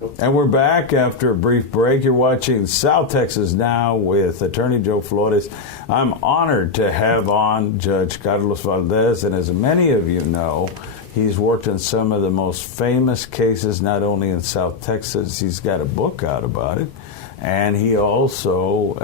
And we're back after a brief break. You're watching South Texas Now with Attorney Joe Flores. I'm honored to have on Judge Carlos Valdez, and as many of you know, he's worked in some of the most famous cases, not only in South Texas. He's got a book out about it, and he also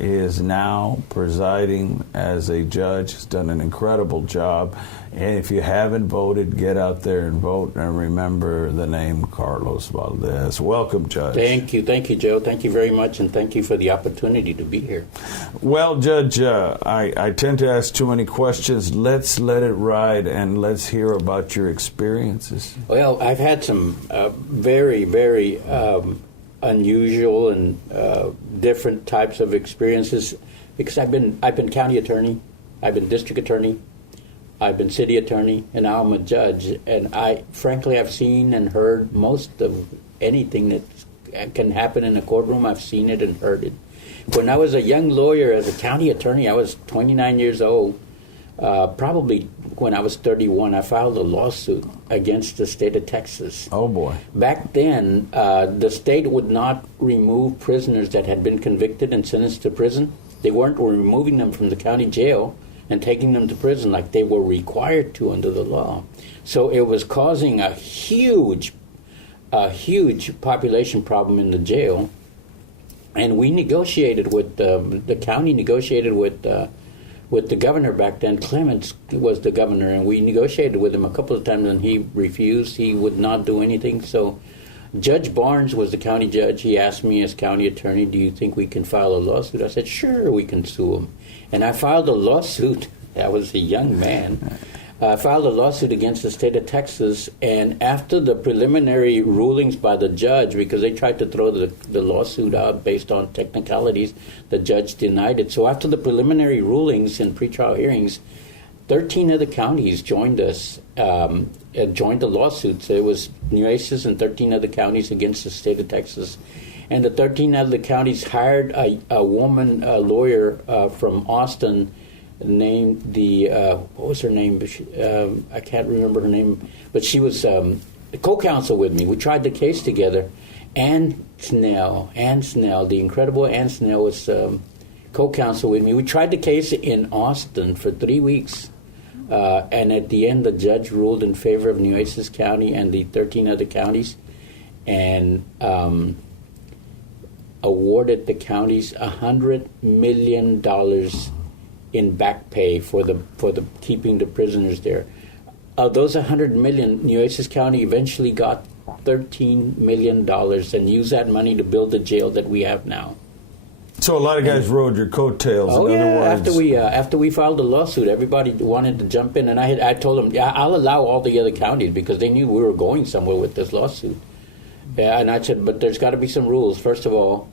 is now presiding as a judge. He's done an incredible job. And if you haven't voted, get out there and vote, and remember the name Carlos Valdez. Welcome, Judge. Thank you, Joe. Thank you very much, and thank you for the opportunity to be here. Well, Judge, I tend to ask too many questions. Let's let it ride, and let's hear about your experiences. Well, I've had some very, very unusual and different types of experiences because I've been county attorney, I've been district attorney, I've been city attorney, and now I'm a judge. And frankly, I've seen and heard most of anything that can happen in a courtroom. I've seen it and heard it. When I was a young lawyer as a county attorney, I was 29 years old. Probably when I was 31, I filed a lawsuit against the state of Texas. Oh, boy. Back then, the state would not remove prisoners that had been convicted and sentenced to prison. They weren't removing them from the county jail and taking them to prison like they were required to under the law. So it was causing a huge population problem in the jail. And we negotiated with, the county negotiated with the governor back then. Clements was the governor, and we negotiated with him a couple of times, and he refused. He would not do anything. So Judge Barnes was the county judge. He asked me as county attorney, do you think we can file a lawsuit? I said, sure, we can sue him. And I filed a lawsuit. I was a young man. I filed a lawsuit against the state of Texas, and after the preliminary rulings by the judge, because they tried to throw the lawsuit out based on technicalities, the judge denied it. So after the preliminary rulings and pretrial hearings, 13 of the counties joined us, joined the lawsuits. It was Nueces and 13 other counties against the state of Texas. And the 13 other counties hired a woman, a lawyer from Austin, named what was her name? I can't remember her name, but she was co-counsel with me. We tried the case together. Ann Snell, the incredible Ann Snell was co-counsel with me. We tried the case in Austin for 3 weeks, and at the end, the judge ruled in favor of Nueces County and the 13 other counties, and awarded the counties $100 million in back pay for the keeping the prisoners there. Those $100 million, Nueces County eventually got $13 million and used that money to build the jail that we have now. So a lot of guys rode your coattails. Oh, in yeah. other words. After we filed the lawsuit, everybody wanted to jump in, and I told them, yeah, I'll allow all the other counties because they knew we were going somewhere with this lawsuit. Yeah, and I said, but there's got to be some rules. First of all,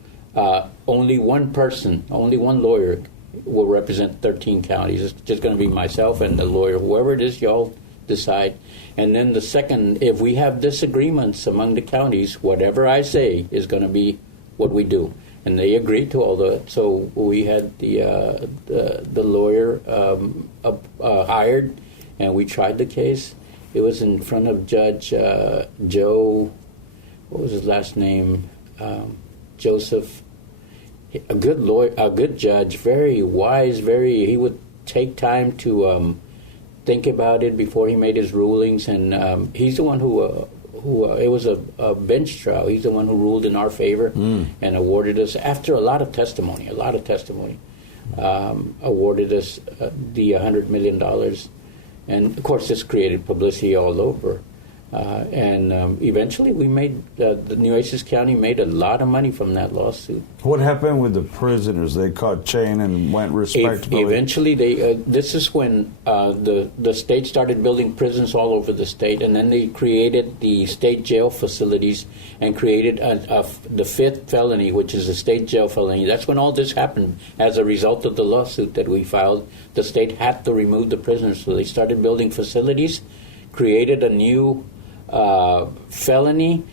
only one lawyer will represent 13 counties. It's just going to be myself and the lawyer. Whoever it is, y'all decide. And then the second, if we have disagreements among the counties, whatever I say is going to be what we do. And they agreed to all that. So we had the lawyer hired, and we tried the case. It was in front of Judge Joe, what was his last name? Joseph. A good lawyer, a good judge, very wise, he would take time to think about it before he made his rulings, and he's the one who it was a bench trial. He's the one who ruled in our favor and awarded us, after a lot of testimony, awarded us the $100 million. And of course, this created publicity all over. And eventually we made, the Nueces County made a lot of money from that lawsuit. What happened with the prisoners? They caught chain and went respectably? Eventually, this is when the state started building prisons all over the state, and then they created the state jail facilities and created the fifth felony, which is the state jail felony. That's when all this happened. As a result of the lawsuit that we filed, the state had to remove the prisoners, so they started building facilities, created a new felony,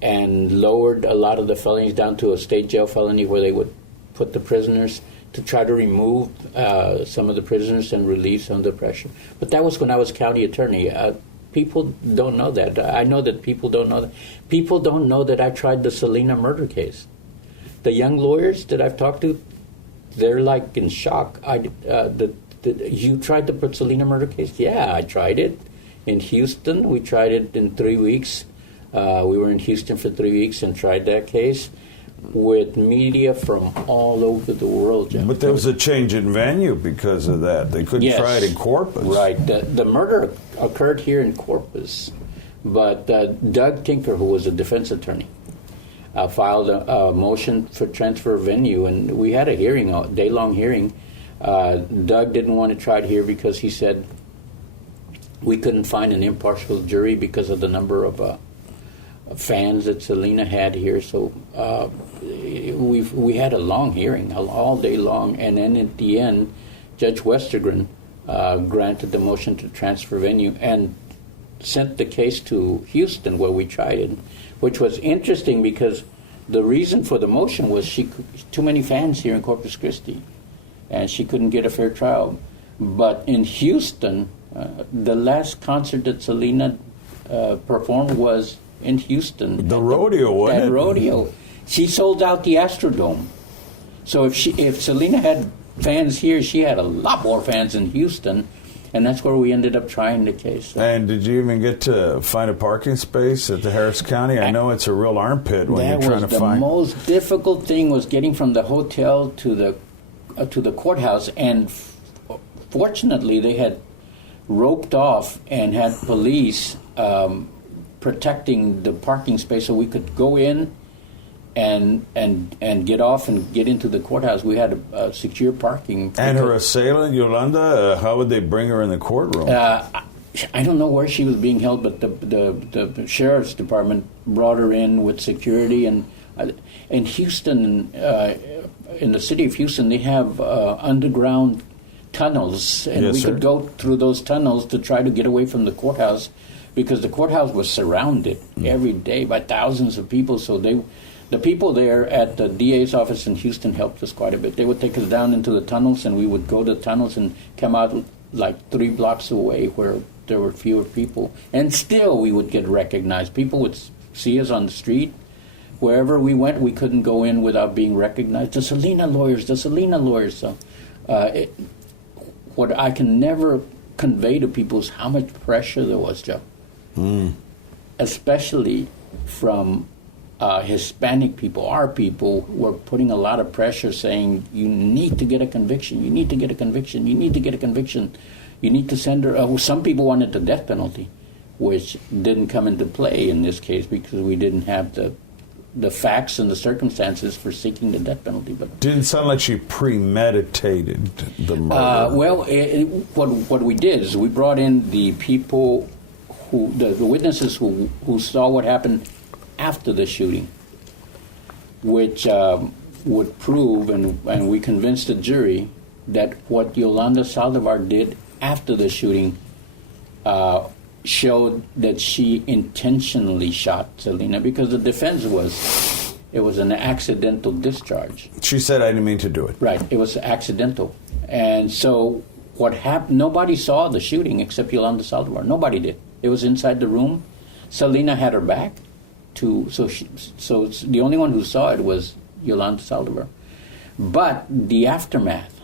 and lowered a lot of the felonies down to a state jail felony where they would put the prisoners to try to remove some of the prisoners and relieve some of the pressure. But that was when I was county attorney. people don't know that. I know that people don't know that. People don't know that I tried the Selena murder case. The young lawyers that I've talked to, they're like in shock. You tried the Selena murder case? Yeah, I tried it in Houston. We tried it in 3 weeks. We were in Houston for 3 weeks and tried that case with media from all over the world, Jim. But there was a change in venue because of that. They couldn't try it in Corpus. Right. The murder occurred here in Corpus, but Doug Tinker, who was a defense attorney, filed a motion for transfer of venue, and we had a hearing, a day-long hearing. Doug didn't want to try it here because he said we couldn't find an impartial jury because of the number of fans that Selena had here. So we had a long hearing, all day long, and then at the end, Judge Westergren granted the motion to transfer venue and sent the case to Houston where we tried it, which was interesting because the reason for the motion was too many fans here in Corpus Christi, and she couldn't get a fair trial. But in Houston, the last concert that Selena performed was in Houston. The rodeo, wasn't it? That rodeo. She sold out the Astrodome. So if Selena had fans here, she had a lot more fans in Houston, and that's where we ended up trying the case. And did you even get to find a parking space at the Harris County? I know it's a real armpit when you're trying to find. The most difficult thing was getting from the hotel to the courthouse, and fortunately they had roped off and had police protecting the parking space so we could go in and get off and get into the courthouse. We had a secure parking. And her assailant, Yolanda, how would they bring her in the courtroom? I don't know where she was being held, but the sheriff's department brought her in with security. And in Houston, in the city of Houston, they have underground tunnels, and we could go through those tunnels to try to get away from the courthouse, because the courthouse was surrounded every day by thousands of people. So the people there at the DA's office in Houston helped us quite a bit. They would take us down into the tunnels, and we would go to the tunnels and come out like 3 blocks away where there were fewer people. And still we would get recognized. People would see us on the street. Wherever we went, we couldn't go in without being recognized. The Selena lawyers, the Selena lawyers. So what I can never convey to people is how much pressure there was, Joe. Especially from Hispanic people. Our people were putting a lot of pressure, saying, you need to get a conviction, you need to get a conviction, you need to get a conviction, you need to send her. Some people wanted the death penalty, which didn't come into play in this case because we didn't have the facts and the circumstances for seeking the death penalty. But didn't sound like she premeditated the murder. What we did is we brought in the people the witnesses who saw what happened after the shooting, which would prove, and we convinced the jury that what Yolanda Saldivar did after the shooting showed that she intentionally shot Selena, because the defense was it was an accidental discharge. She said, I didn't mean to do it. Right, it was accidental. And so what happened, nobody saw the shooting except Yolanda Saldivar. Nobody did. It was inside the room. Selena had her back so the only one who saw it was Yolanda Saldivar. But the aftermath,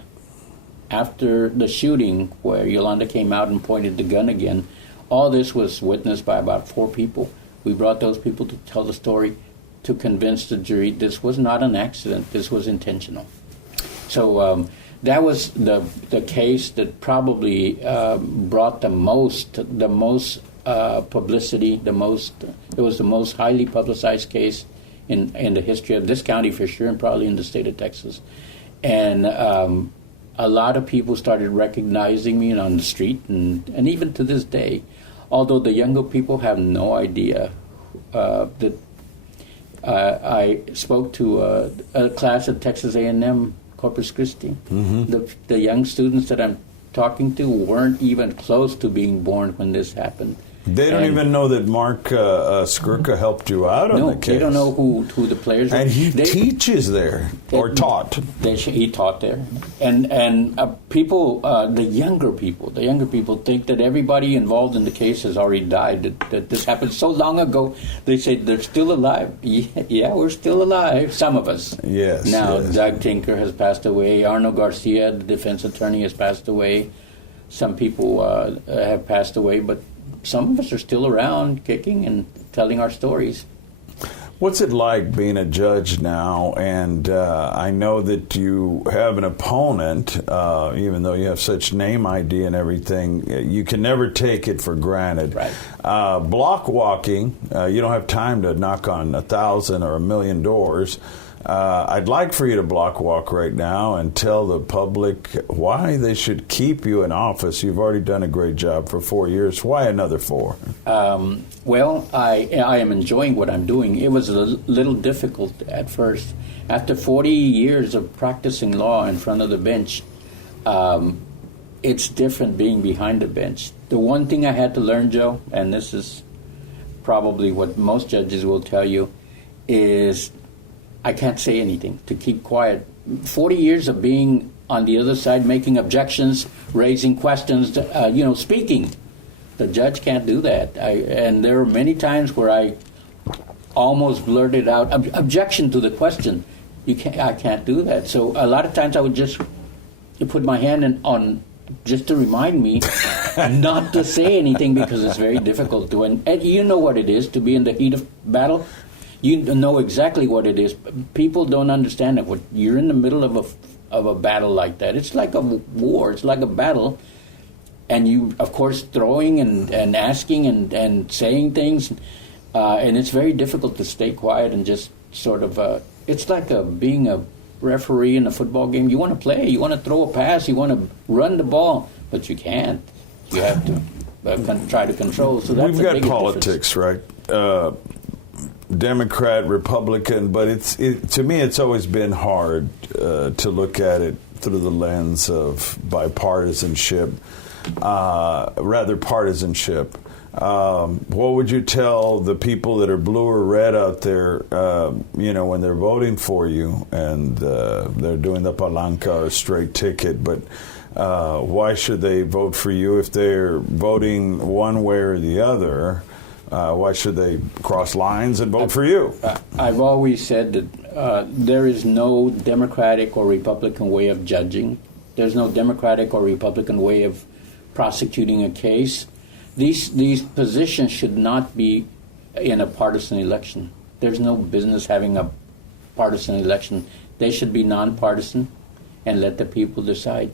after the shooting, where Yolanda came out and pointed the gun again, all this was witnessed by about 4 people. We brought those people to tell the story, to convince the jury this was not an accident, this was intentional. So that was the case that probably brought the most publicity, it was the most highly publicized case in the history of this county for sure, and probably in the state of Texas. And a lot of people started recognizing me on the street, and even to this day, although the younger people have no idea that I spoke to a class at Texas A&M Corpus Christi. Mm-hmm. The young students that I'm talking to weren't even close to being born when this happened. They don't even know that Mark Skrka helped you out on the case. No, they don't know who the players are. And he teaches there, or taught. He taught there. And people, the younger people think that everybody involved in the case has already died, that this happened so long ago. They say they're still alive. Yeah, we're still alive, some of us. Yes. Now, yes. Doug Tinker has passed away. Arno Garcia, the defense attorney, has passed away. Some people have passed away, but some of us are still around, kicking and telling our stories. What's it like being a judge now? And I know that you have an opponent, even though you have such name ID and everything, you can never take it for granted. Right. Block walking, you don't have time to knock on 1,000 or 1,000,000 doors. I'd like for you to block walk right now and tell the public why they should keep you in office. You've already done a great job for 4 years. Why another 4? Well, I am enjoying what I'm doing. It was a little difficult at first. After 40 years of practicing law in front of the bench, it's different being behind the bench. The one thing I had to learn, Joe, and this is probably what most judges will tell you, is I can't say anything, to keep quiet. 40 years of being on the other side, making objections, raising questions, speaking. The judge can't do that. And there are many times where I almost blurted out, objection to the question. I can't do that. So a lot of times I would just put my hand on, just to remind me not to say anything, because it's very difficult to. And you know what it is to be in the heat of battle. You know exactly what it is. People don't understand it. When you're in the middle of a battle like that, it's like a war. It's like a battle. And you, of course, throwing and asking and saying things. And it's very difficult to stay quiet and just sort of, it's like being a referee in a football game. You want to play. You want to throw a pass. You want to run the ball. But you can't. You have to try to control. So that's We've got politics, difference. Right? Democrat, Republican, but to me it's always been hard to look at it through the lens of bipartisanship, rather partisanship. What would you tell the people that are blue or red out there, when they're voting for you and they're doing the palanca or straight ticket, but why should they vote for you if they're voting one way or the other? Why should they cross lines and vote for you? I've always said that there is no Democratic or Republican way of judging. There's no Democratic or Republican way of prosecuting a case. These positions should not be in a partisan election. There's no business having a partisan election. They should be nonpartisan and let the people decide.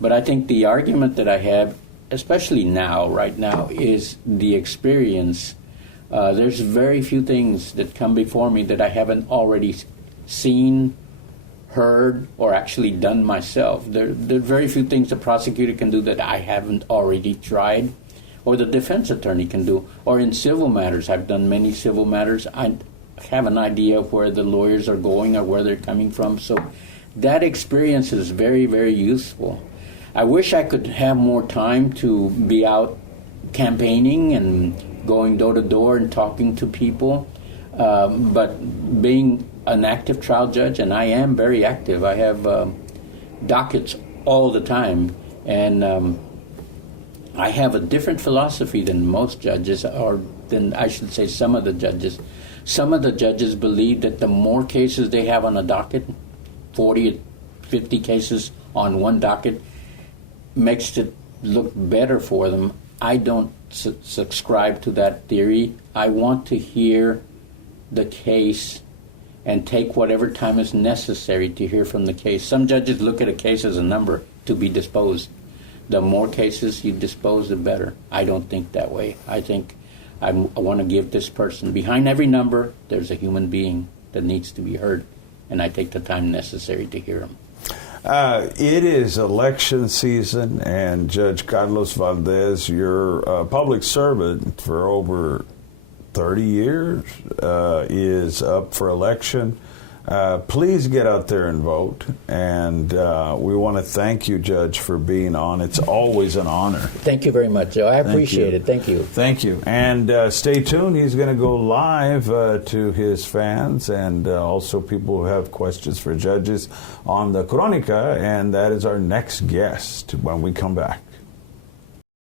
But I think the argument that I have, especially right now, is the experience. There's very few things that come before me that I haven't already seen, heard, or actually done myself. There are very few things the prosecutor can do that I haven't already tried, or the defense attorney can do. Or in civil matters, I've done many civil matters. I have an idea of where the lawyers are going or where they're coming from. So that experience is very, very useful. I wish I could have more time to be out campaigning and going door to door and talking to people. But being an active trial judge, and I am very active, I have dockets all the time. And I have a different philosophy than most judges, or than I should say some of the judges. Some of the judges believe that the more cases they have on a docket, 40, 50 cases on one docket, makes it look better for them. I don't subscribe to that theory. I want to hear the case and take whatever time is necessary to hear from the case. Some judges look at a case as a number to be disposed. The more cases you dispose, the better. I don't think that way. I think I want to give this person, behind every number, there's a human being that needs to be heard, and I take the time necessary to hear him. It is election season, and Judge Carlos Valdez, you're a public servant for over 30 years, is up for election. Please get out there and vote. And we want to thank you, Judge, for being on. It's always an honor. Thank you very much, Joe. I appreciate it. Thank you. Thank you. And stay tuned. He's going to go live to his fans and also people who have questions for judges on the Crónica. And that is our next guest when we come back.